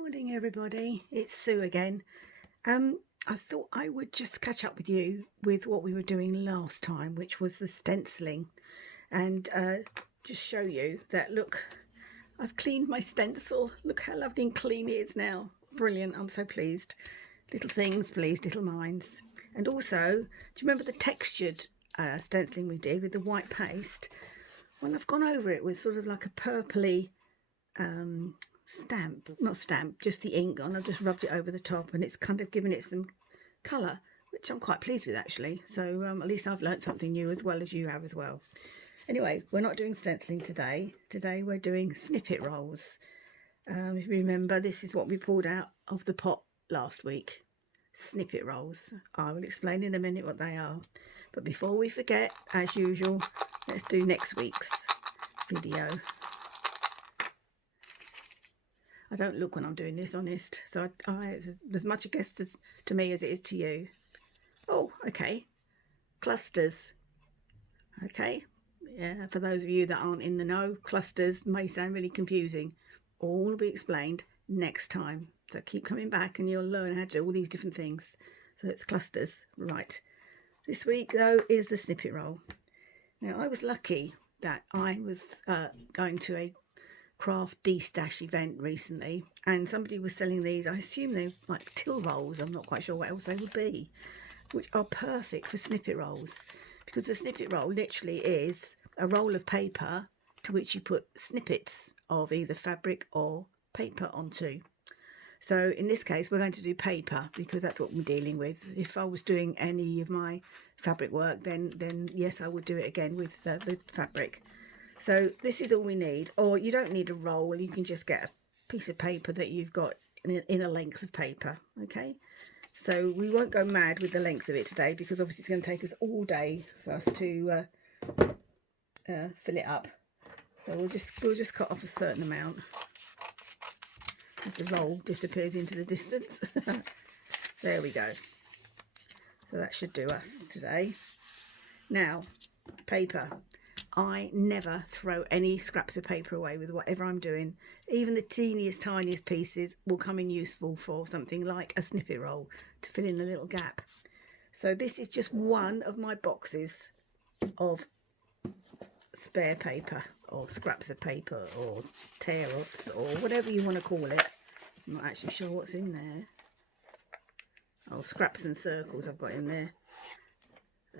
Morning everybody, it's Sue again. I thought I would just catch up with you with what we were doing last time, which was the stenciling, and just show you that, look, I've cleaned my stencil. Look how lovely and clean it is now. Brilliant, I'm so pleased. Little things, please, little minds. And also, do you remember the textured stenciling we did with the white paste? Well, I've gone over it with sort of like a purpley just the ink on. I've just rubbed it over the top and it's kind of given it some colour, which I'm quite pleased with actually. So at least I've learnt something new as well as you have as well. Anyway, we're not doing stenciling today. Today we're doing snippet rolls. If you remember, this is what we pulled out of the pot last week. Snippet rolls. I will explain in a minute what they are. But before we forget, as usual, let's do next week's video. I don't look when I'm doing this, honest. So it's as much a guess to me as it is to you. Oh, okay. Clusters. Okay. Yeah, for those of you that aren't in the know, clusters may sound really confusing. All will be explained next time. So keep coming back and you'll learn how to do all these different things. So it's clusters. Right. This week, though, is the snippet roll. Now, I was lucky that I was going to a craft de-stash event recently, and somebody was selling these. I assume they're like till rolls. I'm not quite sure what else they would be, which are perfect for snippet rolls, because the snippet roll literally is a roll of paper to which you put snippets of either fabric or paper onto. So in this case, we're going to do paper because that's what we're dealing with. If I was doing any of my fabric work, then yes, I would do it again with the fabric. So this is all we need, or you don't need a roll. You can just get a piece of paper that you've got in a length of paper, okay? So we won't go mad with the length of it today because obviously it's going to take us all day for us to fill it up. So we'll just cut off a certain amount as the roll disappears into the distance. There we go. So that should do us today. Now, paper. I never throw any scraps of paper away with whatever I'm doing. Even the teeniest, tiniest pieces will come in useful for something like a snippet roll to fill in a little gap. So this is just one of my boxes of spare paper or scraps of paper or tear-offs or whatever you want to call it. I'm not actually sure what's in there. Oh, scraps and circles I've got in there.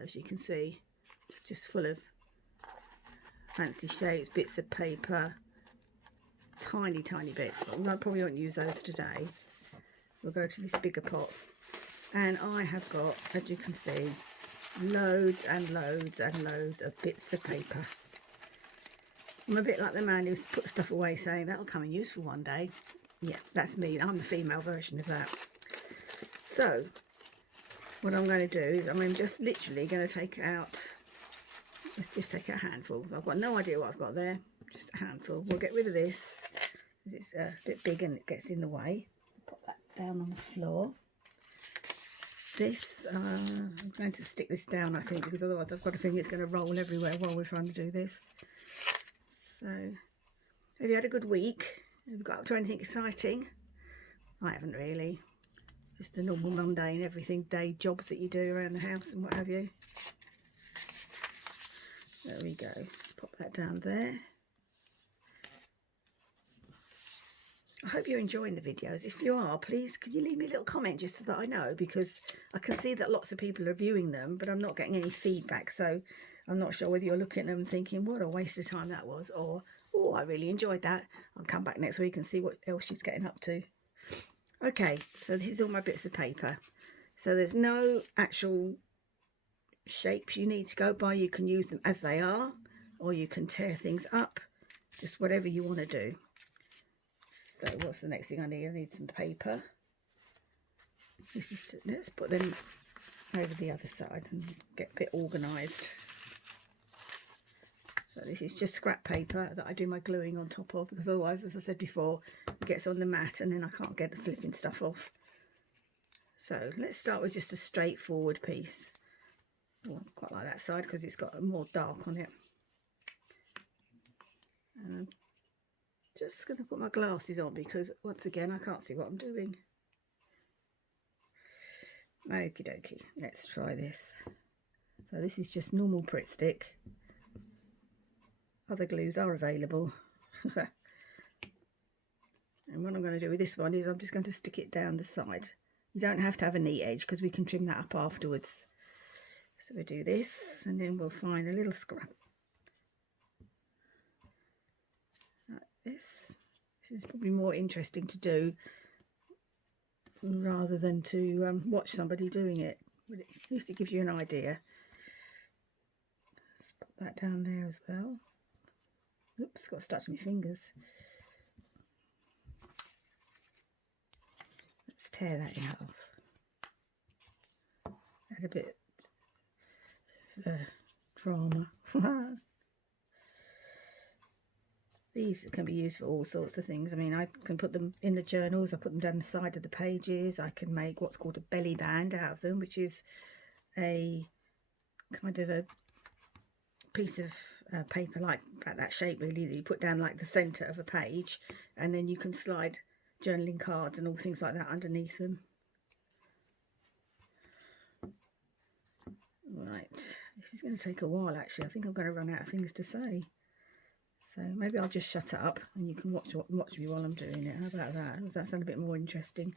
As you can see, it's just full of fancy shapes, bits of paper, tiny bits, but I probably won't use those today. We'll go to this bigger pot, and I have got, as you can see, loads and loads and loads of bits of paper. I'm a bit like the man who puts stuff away saying that'll come in useful one day. Yeah, that's me. I'm the female version of that. So what I'm going to do is I'm just literally going to take out, let's just take a handful. I've got no idea what I've got there, just a handful. We'll get rid of this because it's a bit big and it gets in the way. Put that down on the floor. This, I'm going to stick this down, I think, because otherwise I've got a feeling it's going to roll everywhere while we're trying to do this. So, have you had a good week? Have you got up to anything exciting? I haven't really. Just the normal mundane everything day jobs that you do around the house and what have you. There we go. Let's pop that down there. I hope you're enjoying the videos. If you are, please could you leave me a little comment just so that I know, because I can see that lots of people are viewing them, but I'm not getting any feedback. So I'm not sure whether you're looking at them and thinking, what a waste of time that was, or, oh, I really enjoyed that. I'll come back next week and see what else she's getting up to. Okay, so this is all my bits of paper. So there's no actual shapes you need to go by. You can use them as they are, or you can tear things up, just whatever you want to do. So what's the next thing I need? I need some paper. Let's put them over the other side and get a bit organised. So this is just scrap paper that I do my gluing on top of, because otherwise, as I said before, it gets on the mat and then I can't get the flipping stuff off. So let's start with just a straightforward piece. Oh, I quite like that side because it's got a more dark on it. just going to put my glasses on because once again I can't see what I'm doing. Okie dokie, let's try this. So this is just normal Pritt stick. Other glues are available. And what I'm going to do with this one is I'm just going to stick it down the side. You don't have to have a neat edge because we can trim that up afterwards. So we'll do this and then we'll find a little scrap. Like this. This is probably more interesting to do rather than to watch somebody doing it. But at least it gives you an idea. Let's put that down there as well. Oops, got stuck to my fingers. Let's tear that in half. Add a bit of drama. These can be used for all sorts of things. I mean, I can put them in the journals, I put them down the side of the pages. I can make what's called a belly band out of them, which is a kind of a piece of paper like that shape really that you put down like the centre of a page, and then you can slide journaling cards and all things like that underneath them. Right, this is going to take a while actually. I think I'm going to run out of things to say, so maybe I'll just shut up and you can watch me while I'm doing it. How about that? Does that sound a bit more interesting?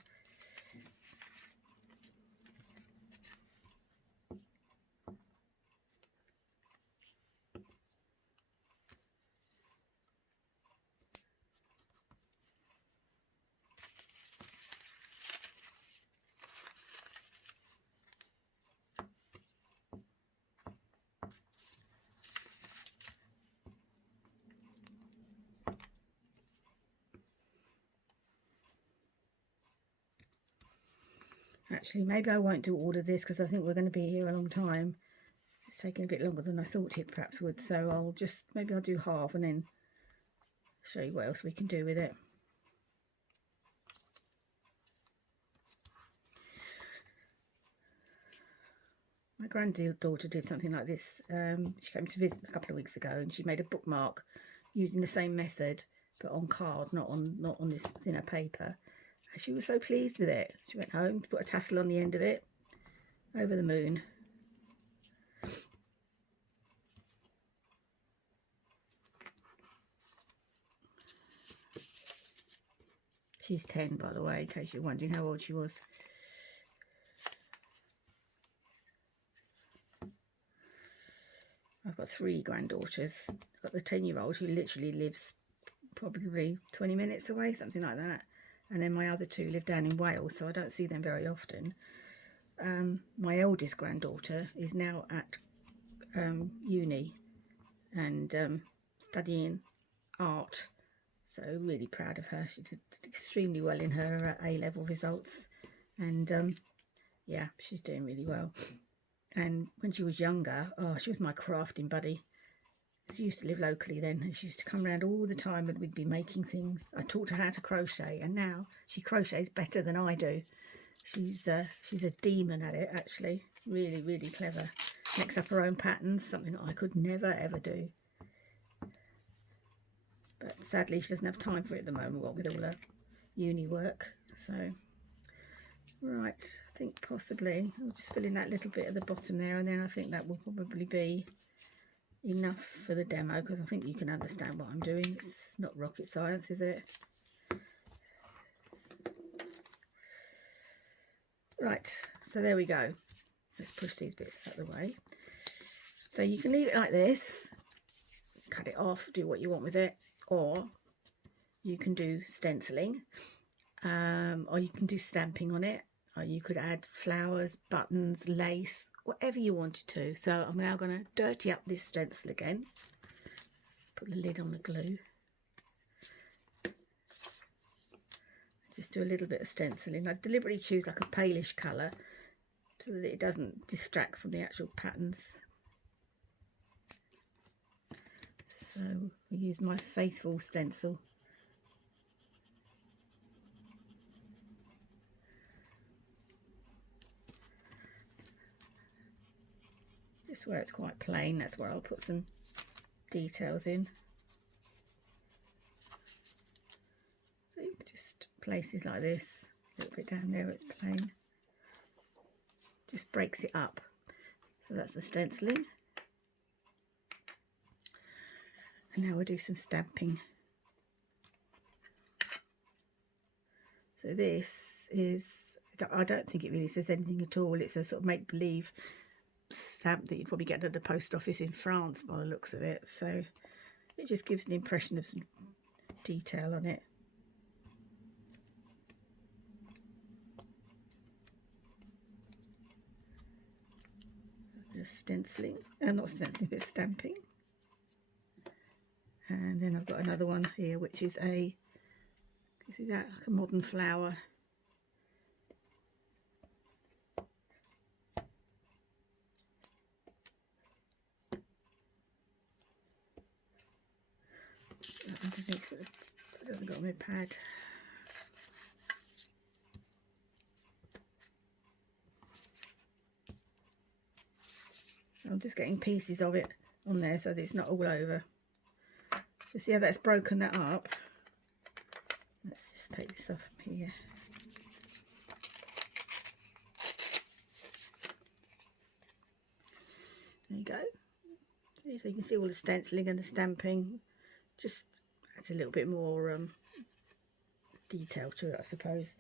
Actually, maybe I won't do all of this because I think we're going to be here a long time. It's taking a bit longer than I thought it perhaps would, so maybe I'll do half and then show you what else we can do with it. My granddaughter did something like this. She came to visit a couple of weeks ago and she made a bookmark using the same method but on card, not on this thinner paper. And she was so pleased with it. She went home, put a tassel on the end of it, over the moon. She's 10, by the way, in case you're wondering how old she was. I've got 3 granddaughters. I've got the 10-year-old who literally lives probably 20 minutes away, something like that. And then my other 2 live down in Wales, so I don't see them very often. My eldest granddaughter is now at uni and studying art. So really proud of her. She did extremely well in her A-level results. And yeah, she's doing really well. And when she was younger, oh, she was my crafting buddy. She used to live locally then, and she used to come around all the time and we'd be making things. I taught her how to crochet, and now she crochets better than I do. She's a demon at it, actually. Really, really clever. Makes up her own patterns, something that I could never, ever do. But sadly, she doesn't have time for it at the moment, what with all her uni work. So, right, I think possibly I'll just fill in that little bit at the bottom there, and then I think that will probably be enough for the demo, because I think you can understand what I'm doing. It's not rocket science, is it? Right, so there we go. Let's push these bits out of the way. So you can leave it like this, cut it off, do what you want with it, or you can do stenciling, or you can do stamping on it, or you could add flowers, buttons, lace, whatever you wanted to. So I'm now going to dirty up this stencil again. Let's put the lid on the glue. Just do a little bit of stenciling. I deliberately choose like a palish colour so that it doesn't distract from the actual patterns. So I use my faithful stencil. Just where it's quite plain, that's where I'll put some details in. just places like this, a little bit down there it's plain, just breaks it up. So that's the stenciling. And now we'll do some stamping. So this is, I don't think it really says anything at all. It's a sort of make-believe stamp that you'd probably get at the post office in France by the looks of it. So it just gives an impression of some detail on it. The stenciling, not stenciling, but stamping. And then I've got another one here, which is a, you see that, like a modern flower. Underneath it, I haven't got my pad. I'm just getting pieces of it on there so that it's not all over. So see how that's broken that up? Let's just take this off from here. There you go. So you can see all the stenciling and the stamping. Just adds a little bit more detail to it, I suppose.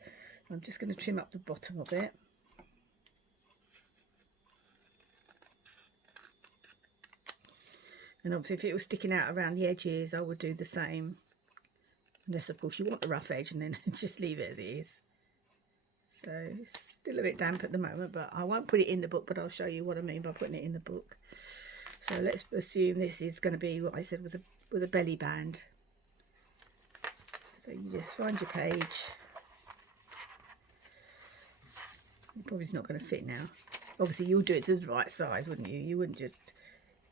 I'm just going to trim up the bottom of it. And obviously if it was sticking out around the edges, I would do the same. Unless of course you want the rough edge, and then just leave it as it is. So it's still a bit damp at the moment, but I won't put it in the book, but I'll show you what I mean by putting it in the book. So let's assume this is going to be what I said was a belly band. So you just find your page. It probably is not going to fit now. Obviously you'll do it to the right size, wouldn't you? You wouldn't just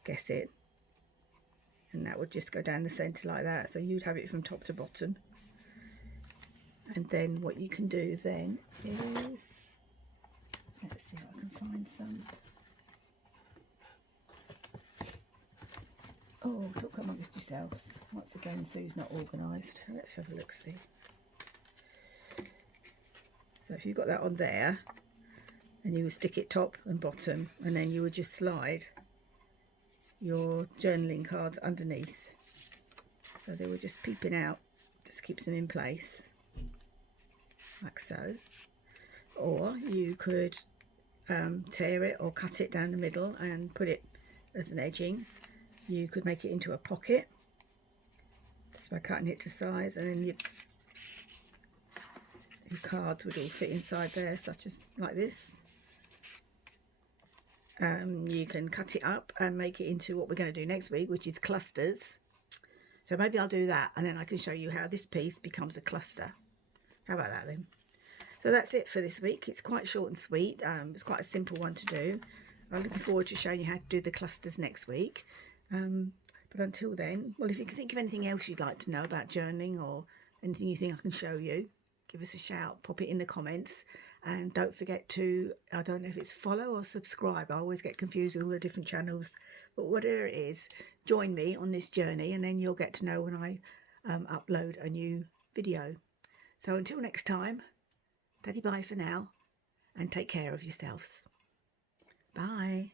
guess it. And that would just go down the centre like that. So you'd have it from top to bottom. And then what you can do then is, let's see if I can find some. Oh, don't come amongst yourselves. Once again, Sue's not organised. Let's have a look, see. So if you've got that on there, and you would stick it top and bottom, and then you would just slide your journaling cards underneath. So they were just peeping out, just keeps them in place, like so. Or you could tear it or cut it down the middle and put it as an edging. You could make it into a pocket just by cutting it to size, and then your cards would all fit inside there, such as like this. You can cut it up and make it into what we're going to do next week, which is clusters. So maybe I'll do that, and then I can show you how this piece becomes a cluster. How about that then? So that's it for this week. It's quite short and sweet. It's quite a simple one to do. I'm looking forward to showing you how to do the clusters next week. But until then, well, if you can think of anything else you'd like to know about journaling, or anything you think I can show you, give us a shout, pop it in the comments. And don't forget to, I don't know if it's follow or subscribe. I always get confused with all the different channels. But whatever it is, join me on this journey, and then you'll get to know when I upload a new video. So until next time, daddy bye for now, and take care of yourselves. Bye.